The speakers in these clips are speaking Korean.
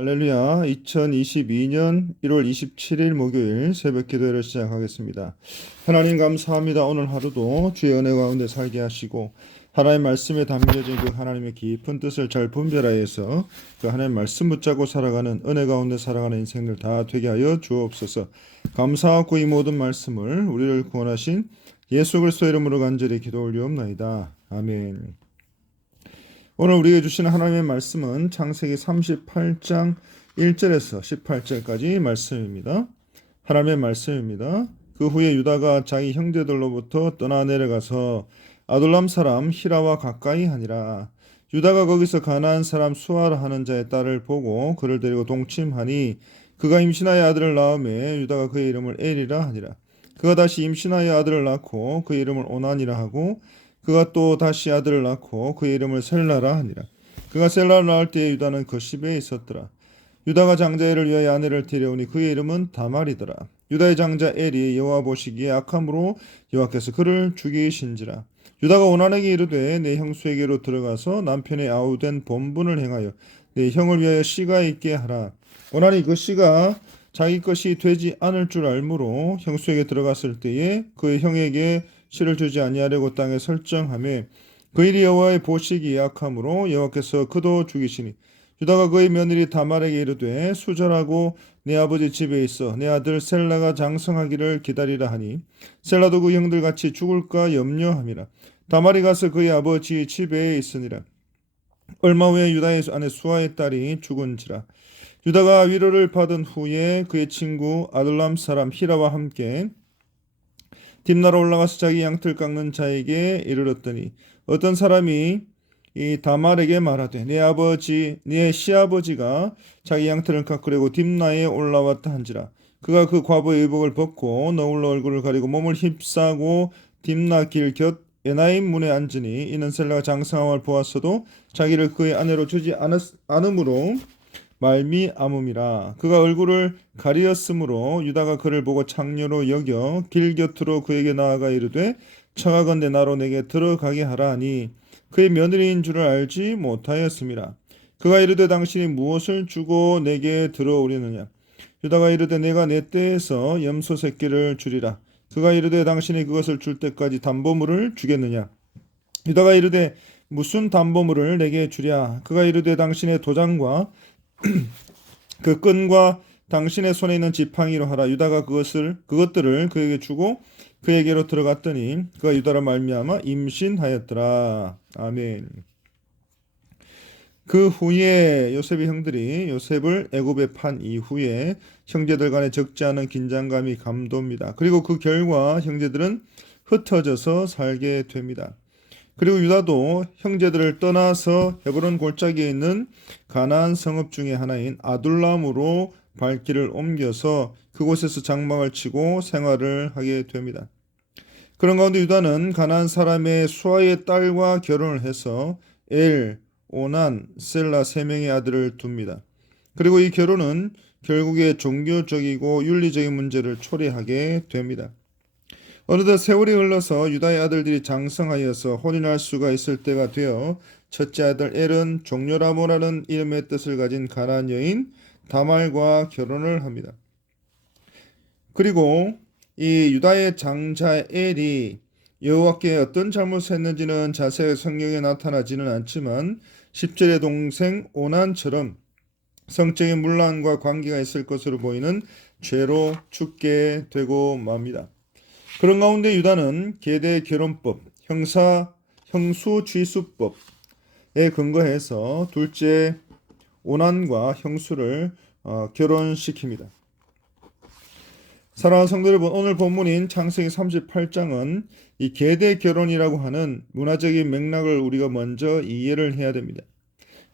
할렐루야. 2022년 1월 27일 목요일 새벽 기도회를 시작하겠습니다. 하나님 감사합니다. 오늘 하루도 주의 은혜 가운데 살게 하시고 하나님의 말씀에 담겨진 그 하나님의 깊은 뜻을 잘 분별하여서 그 하나님의 말씀 붙잡고 살아가는 은혜 가운데 살아가는 인생들 다 되게 하여 주옵소서. 감사하고 이 모든 말씀을 우리를 구원하신 예수 그리스도 이름으로 간절히 기도 올리옵나이다. 아멘. 오늘 우리에게 주시는 하나님의 말씀은 창세기 38장 1절에서 18절까지 말씀입니다. 하나님의 말씀입니다. 그 후에 유다가 자기 형제들로부터 떠나 내려가서 아둘람 사람 히라와 가까이 하니라. 유다가 거기서 가나안 사람 수아라 하는 자의 딸을 보고 그를 데리고 동침하니 그가 임신하여 아들을 낳음에 유다가 그의 이름을 엘이라 하니라. 그가 다시 임신하여 아들을 낳고 그의 이름을 오난이라 하고 그가 또 다시 아들을 낳고 그의 이름을 셀라라 하니라. 그가 셀라를 낳을 때에 유다는 거십에 있었더라. 유다가 장자엘을 위하여 아내를 데려오니 그의 이름은 다말이더라. 유다의 장자 엘이 여호와 보시기에 악함으로 여호와께서 그를 죽이신지라. 유다가 오난에게 이르되 내 형수에게로 들어가서 남편의 아우된 본분을 행하여 내 형을 위하여 씨가 있게 하라. 오난이 그 씨가 자기 것이 되지 않을 줄 알므로 형수에게 들어갔을 때에 그의 형에게 씨를 주지 아니하려고 땅에 설정하며 그 일이 여호와의 보시기에 악함으로 여호와께서 그도 죽이시니 유다가 그의 며느리 다말에게 이르되 수절하고 내 아버지 집에 있어 내 아들 셀라가 장성하기를 기다리라 하니 셀라도 그 형들 같이 죽을까 염려함이라. 다말이 가서 그의 아버지 집에 있으니라. 얼마 후에 유다의 아내 수아의 딸이 죽은지라. 유다가 위로를 받은 후에 그의 친구 아둘람 사람 히라와 함께 딥나로 올라가서 자기 양털 깎는 자에게 이르렀더니 어떤 사람이 이 다말에게 말하되 네 시아버지가 자기 양털을 깎으려고 딥나에 올라왔다 한지라. 그가 그 과부의 의복을 벗고 너울로 얼굴을 가리고 몸을 휩싸고 딥나 길 곁 에나임 문에 앉으니 이는 셀라가 장성함을 보았어도 자기를 그의 아내로 주지 않음으로 말미암음이라. 그가 얼굴을 가리었으므로 유다가 그를 보고 창녀로 여겨 길 곁으로 그에게 나아가 이르되 청하건대 나로 내게 들어가게 하라 하니 그의 며느리인 줄을 알지 못하였음이라. 그가 이르되 당신이 무엇을 주고 내게 들어오려느냐. 유다가 이르되 내가 내 떼에서 염소 새끼를 주리라. 그가 이르되 당신이 그것을 줄 때까지 담보물을 주겠느냐. 유다가 이르되 무슨 담보물을 내게 주랴. 그가 이르되 당신의 도장과 그 끈과 당신의 손에 있는 지팡이로 하라. 유다가 그것들을 그에게 주고 그에게로 들어갔더니 그가 유다로 말미암아 임신하였더라. 아멘. 그 후에 요셉의 형들이 요셉을 애굽에 판 이후에 형제들 간에 적지 않은 긴장감이 감돕니다. 그리고 그 결과 형제들은 흩어져서 살게 됩니다. 그리고 유다도 형제들을 떠나서 헤브론 골짜기에 있는 가나안 성읍 중에 하나인 아둘람으로 발길을 옮겨서 그곳에서 장막을 치고 생활을 하게 됩니다. 그런 가운데 유다는 가나안 사람의 수아의 딸과 결혼을 해서 엘, 오난, 셀라 세 명의 아들을 둡니다. 그리고 이 결혼은 결국에 종교적이고 윤리적인 문제를 초래하게 됩니다. 어느덧 세월이 흘러서 유다의 아들들이 장성하여서 혼인할 수가 있을 때가 되어 첫째 아들 엘은 종려라모라는 이름의 뜻을 가진 가나안 여인 다말과 결혼을 합니다. 그리고 이 유다의 장자 엘이 여호와께 어떤 잘못을 했는지는 자세히 성경에 나타나지는 않지만 10절의 동생 오난처럼 성적인 문란과 관계가 있을 것으로 보이는 죄로 죽게 되고 맙니다. 그런 가운데 유다는 계대 결혼법, 형수쥐수법에 근거해서 둘째 오난과 형수를 결혼시킵니다. 사랑하는 성도 여러분, 오늘 본문인 창세기 38장은 이 계대 결혼이라고 하는 문화적인 맥락을 우리가 먼저 이해를 해야 됩니다.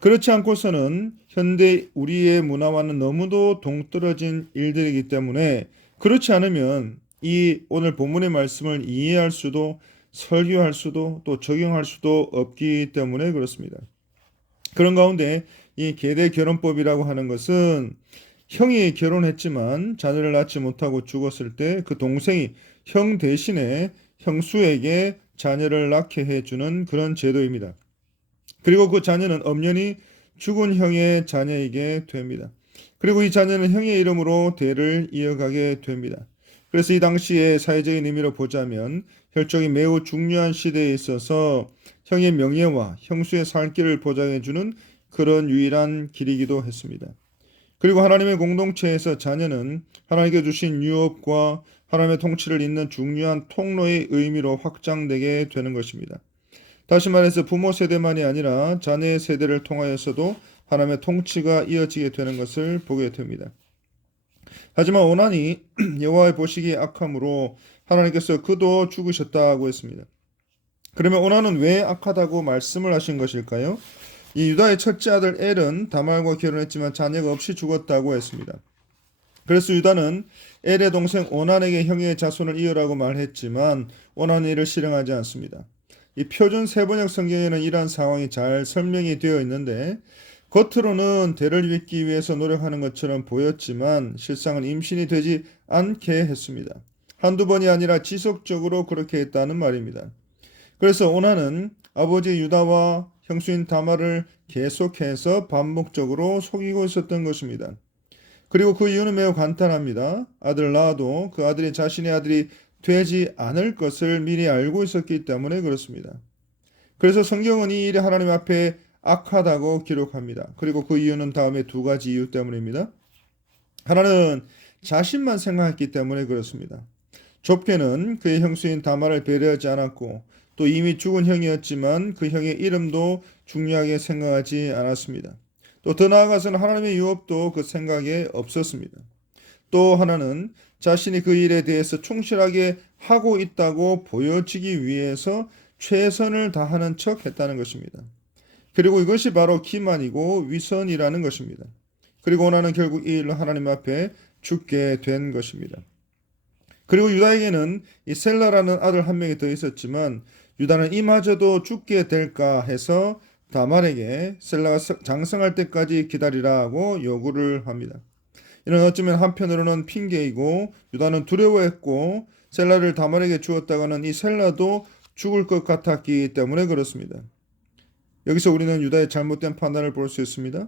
그렇지 않고서는 현대 우리의 문화와는 너무도 동떨어진 일들이기 때문에 그렇지 않으면 이 오늘 본문의 말씀을 이해할 수도 설교할 수도 또 적용할 수도 없기 때문에 그렇습니다. 그런 가운데 이 계대 결혼법이라고 하는 것은 형이 결혼했지만 자녀를 낳지 못하고 죽었을 때 그 동생이 형 대신에 형수에게 자녀를 낳게 해주는 그런 제도입니다. 그리고 그 자녀는 엄연히 죽은 형의 자녀이게 됩니다. 그리고 이 자녀는 형의 이름으로 대를 이어가게 됩니다. 그래서 이 당시의 사회적인 의미로 보자면 혈족이 매우 중요한 시대에 있어서 형의 명예와 형수의 살 길을 보장해주는 그런 유일한 길이기도 했습니다. 그리고 하나님의 공동체에서 자녀는 하나님께 주신 유업과 하나님의 통치를 잇는 중요한 통로의 의미로 확장되게 되는 것입니다. 다시 말해서 부모 세대만이 아니라 자녀의 세대를 통하여서도 하나님의 통치가 이어지게 되는 것을 보게 됩니다. 하지만 오난이 여호와의 보시기에 악함으로 하나님께서 그도 죽으셨다고 했습니다. 그러면 오난은 왜 악하다고 말씀을 하신 것일까요? 이 유다의 첫째 아들 엘은 다말과 결혼했지만 자녀가 없이 죽었다고 했습니다. 그래서 유다는 엘의 동생 오난에게 형의 자손을 이으라고 말했지만 오난은 이를 실행하지 않습니다. 이 표준 세번역 성경에는 이러한 상황이 잘 설명이 되어 있는데 겉으로는 대를 잇기 위해서 노력하는 것처럼 보였지만 실상은 임신이 되지 않게 했습니다. 한두 번이 아니라 지속적으로 그렇게 했다는 말입니다. 그래서 오난은 아버지 유다와 형수인 다말을 계속해서 반복적으로 속이고 있었던 것입니다. 그리고 그 이유는 매우 간단합니다. 아들 낳아도 그 아들이 자신의 아들이 되지 않을 것을 미리 알고 있었기 때문에 그렇습니다. 그래서 성경은 이 일이 하나님 앞에 악하다고 기록합니다. 그리고 그 이유는 다음에 두 가지 이유 때문입니다. 하나는 자신만 생각했기 때문에 그렇습니다. 좁게는 그의 형수인 다말을 배려하지 않았고 또 이미 죽은 형이었지만 그 형의 이름도 중요하게 생각하지 않았습니다. 또 더 나아가서는 하나님의 유업도 그 생각에 없었습니다. 또 하나는 자신이 그 일에 대해서 충실하게 하고 있다고 보여지기 위해서 최선을 다하는 척 했다는 것입니다. 그리고 이것이 바로 기만이고 위선이라는 것입니다. 그리고 오나는 결국 이 일로 하나님 앞에 죽게 된 것입니다. 그리고 유다에게는 이 셀라라는 아들 한 명이 더 있었지만 유다는 이마저도 죽게 될까 해서 다말에게 셀라가 장성할 때까지 기다리라고 요구를 합니다. 이는 어쩌면 한편으로는 핑계이고 유다는 두려워했고 셀라를 다말에게 주었다가는 이 셀라도 죽을 것 같았기 때문에 그렇습니다. 여기서 우리는 유다의 잘못된 판단을 볼 수 있습니다.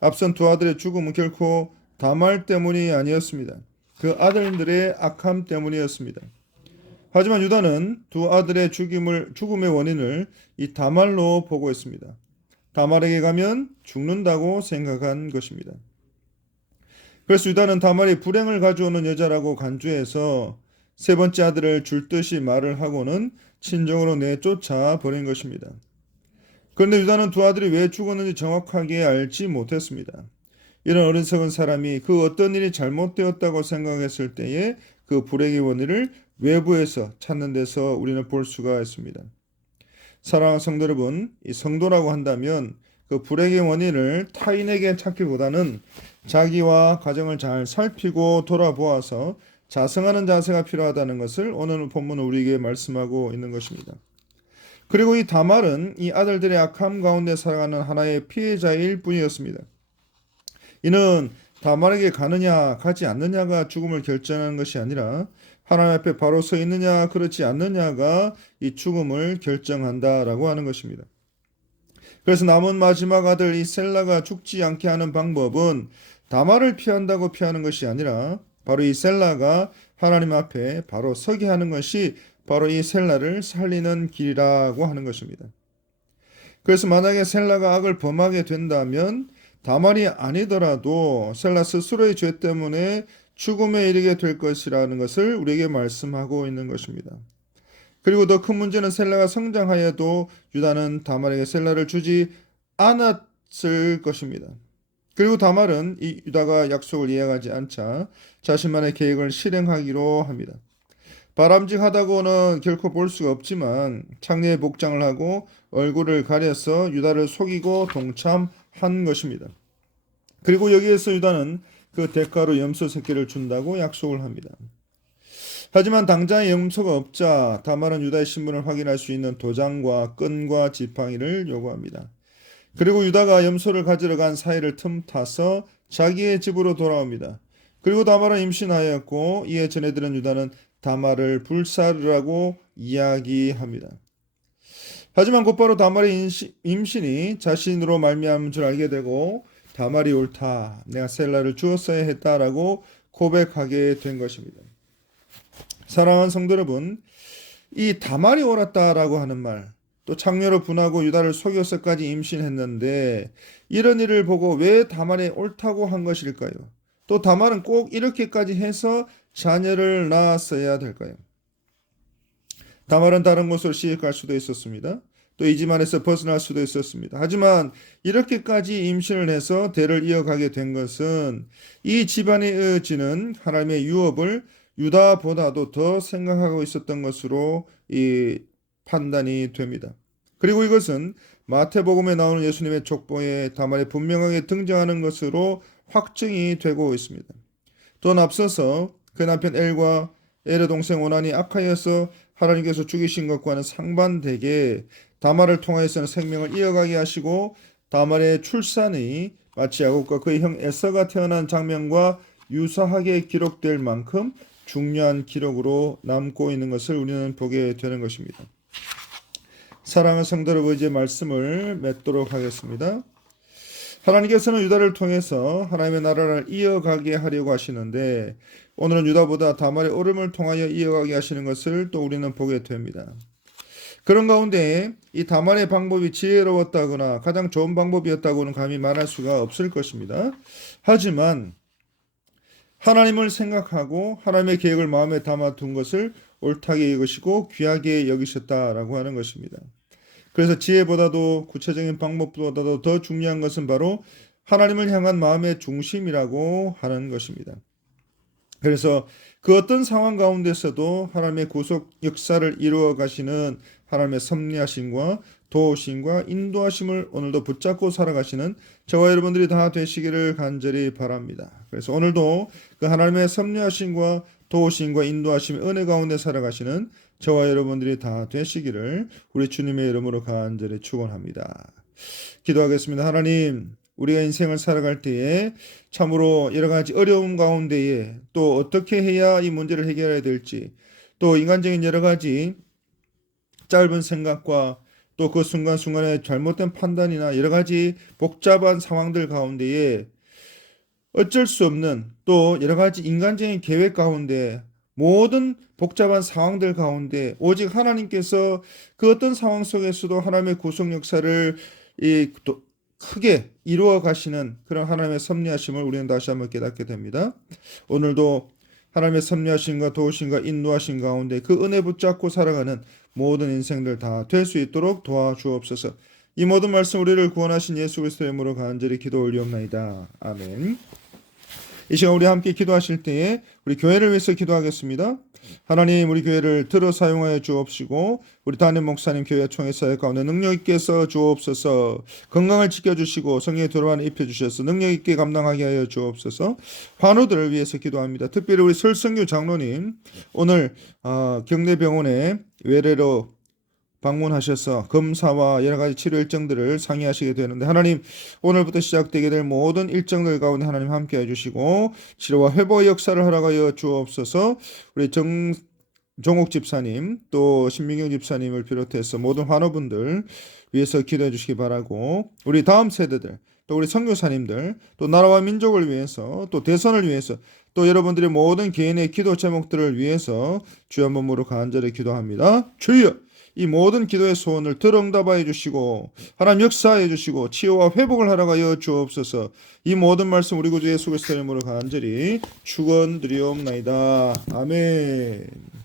앞선 두 아들의 죽음은 결코 다말 때문이 아니었습니다. 그 아들들의 악함 때문이었습니다. 하지만 유다는 두 아들의 죽음의 원인을 이 다말로 보고 있습니다. 다말에게 가면 죽는다고 생각한 것입니다. 그래서 유다는 다말이 불행을 가져오는 여자라고 간주해서 세 번째 아들을 줄 듯이 말을 하고는 친정으로 내쫓아 버린 것입니다. 그런데 유다는 두 아들이 왜 죽었는지 정확하게 알지 못했습니다. 이런 어리석은 사람이 그 어떤 일이 잘못되었다고 생각했을 때에 그 불행의 원인을 외부에서 찾는 데서 우리는 볼 수가 있습니다. 사랑하는 성도 여러분, 이 성도라고 한다면 그 불행의 원인을 타인에게 찾기보다는 자기와 가정을 잘 살피고 돌아보아서 자성하는 자세가 필요하다는 것을 오늘 본문은 우리에게 말씀하고 있는 것입니다. 그리고 이 다말은 이 아들들의 악함 가운데 살아가는 하나의 피해자일 뿐이었습니다. 이는 다말에게 가느냐 가지 않느냐가 죽음을 결정하는 것이 아니라 하나님 앞에 바로 서 있느냐 그렇지 않느냐가 이 죽음을 결정한다라고 하는 것입니다. 그래서 남은 마지막 아들 이 셀라가 죽지 않게 하는 방법은 다말을 피한다고 피하는 것이 아니라 바로 이 셀라가 하나님 앞에 바로 서게 하는 것이 바로 이 셀라를 살리는 길이라고 하는 것입니다. 그래서 만약에 셀라가 악을 범하게 된다면 다말이 아니더라도 셀라 스스로의 죄 때문에 죽음에 이르게 될 것이라는 것을 우리에게 말씀하고 있는 것입니다. 그리고 더 큰 문제는 셀라가 성장하여도 유다는 다말에게 셀라를 주지 않았을 것입니다. 그리고 다말은 이 유다가 약속을 이행하지 않자 자신만의 계획을 실행하기로 합니다. 바람직하다고는 결코 볼 수가 없지만 창녀의 복장을 하고 얼굴을 가려서 유다를 속이고 동참한 것입니다. 그리고 여기에서 유다는 그 대가로 염소 새끼를 준다고 약속을 합니다. 하지만 당장에 염소가 없자 다말은 유다의 신분을 확인할 수 있는 도장과 끈과 지팡이를 요구합니다. 그리고 유다가 염소를 가지러 간 사이를 틈타서 자기의 집으로 돌아옵니다. 그리고 다말은 임신하였고 이에 전해들은 유다는 다말을 불사르라고 이야기합니다. 하지만 곧바로 다말의 임신이 자신으로 말미암은 줄 알게 되고 다말이 옳다. 내가 셀라를 주었어야 했다라고 고백하게 된 것입니다. 사랑하는 성도 여러분, 이 다말이 옳았다라고 하는 말, 또 창녀로 분하고 유다를 속여서까지 임신했는데 이런 일을 보고 왜 다말이 옳다고 한 것일까요? 또 다말은 꼭 이렇게까지 해서 자녀를 낳았어야 될까요? 다말은 다른 곳으로 시집갈 수도 있었습니다. 또 이 집안에서 벗어날 수도 있었습니다. 하지만 이렇게까지 임신을 해서 대를 이어가게 된 것은 이 집안의 의지는 하나님의 유업을 유다보다도 더 생각하고 있었던 것으로 이 판단이 됩니다. 그리고 이것은 마태복음에 나오는 예수님의 족보에 다말이 분명하게 등장하는 것으로 확증이 되고 있습니다. 또 앞서서 그 남편 엘과 엘의 동생 오난이 악하여서 하나님께서 죽이신 것과는 상반되게 다말을 통하여서는 생명을 이어가게 하시고 다말의 출산이 마치 야곱과 그의 형 에서가 태어난 장면과 유사하게 기록될 만큼 중요한 기록으로 남고 있는 것을 우리는 보게 되는 것입니다. 사랑하는 성도 여러분, 이제 말씀을 맺도록 하겠습니다. 하나님께서는 유다를 통해서 하나님의 나라를 이어가게 하려고 하시는데 오늘은 유다보다 다말의 오름을 통하여 이어가게 하시는 것을 또 우리는 보게 됩니다. 그런 가운데 이 다말의 방법이 지혜로웠다거나 가장 좋은 방법이었다고는 감히 말할 수가 없을 것입니다. 하지만 하나님을 생각하고 하나님의 계획을 마음에 담아둔 것을 옳다게 여기시고 귀하게 여기셨다라고 하는 것입니다. 그래서 지혜보다도 구체적인 방법보다도 더 중요한 것은 바로 하나님을 향한 마음의 중심이라고 하는 것입니다. 그래서 그 어떤 상황 가운데서도 하나님의 구속 역사를 이루어 가시는 하나님의 섭리하심과 도우심과 인도하심을 오늘도 붙잡고 살아가시는 저와 여러분들이 다 되시기를 간절히 바랍니다. 그래서 오늘도 그 하나님의 섭리하심과 도우심과 인도하심의 은혜 가운데 살아가시는 저와 여러분들이 다 되시기를 우리 주님의 이름으로 간절히 축원합니다. 기도하겠습니다. 하나님, 우리가 인생을 살아갈 때에 참으로 여러 가지 어려움 가운데에 또 어떻게 해야 이 문제를 해결해야 될지 또 인간적인 여러 가지 짧은 생각과 또 그 순간순간의 잘못된 판단이나 여러 가지 복잡한 상황들 가운데에 어쩔 수 없는 또 여러 가지 인간적인 계획 가운데 모든 복잡한 상황들 가운데 오직 하나님께서 그 어떤 상황 속에서도 하나님의 구속 역사를 크게 이루어 가시는 그런 하나님의 섭리하심을 우리는 다시 한번 깨닫게 됩니다. 오늘도 하나님의 섭리하심과 도우심과 인도하심 가운데 그 은혜 붙잡고 살아가는 모든 인생들 다 될 수 있도록 도와주옵소서. 이 모든 말씀 우리를 구원하신 예수 그리스도의 이름으로 간절히 기도 올리옵나이다. 아멘. 이 시간 우리 함께 기도하실 때에 우리 교회를 위해서 기도하겠습니다. 하나님, 우리 교회를 들어 사용하여 주옵시고 우리 담임 목사님 교회 총회 사역 가운데 능력 있게 써 주옵소서. 건강을 지켜주시고 성령의 도로만 입혀주셔서 능력 있게 감당하게 하여 주옵소서. 환우들을 위해서 기도합니다. 특별히 우리 설성규 장로님 오늘 경내병원에 외래로 방문하셔서 검사와 여러 가지 치료 일정들을 상의하시게 되는데 하나님, 오늘부터 시작되게 될 모든 일정들 가운데 하나님 함께 해주시고 치료와 회복 역사를 허락하여 주옵소서. 우리 종옥 집사님 또 신민경 집사님을 비롯해서 모든 환우분들 위해서 기도해 주시기 바라고 우리 다음 세대들 또 우리 선교사님들 또 나라와 민족을 위해서 또 대선을 위해서 또 여러분들의 모든 개인의 기도 제목들을 위해서 주여 몸으로 간절히 기도합니다. 주여, 이 모든 기도의 소원을 들응답하여 주시고 하나님 역사해 주시고 치유와 회복을 하라고 주옵소서. 이 모든 말씀 우리 구주 예수 그리스도의 이름으로 간절히 축원드리옵나이다. 아멘.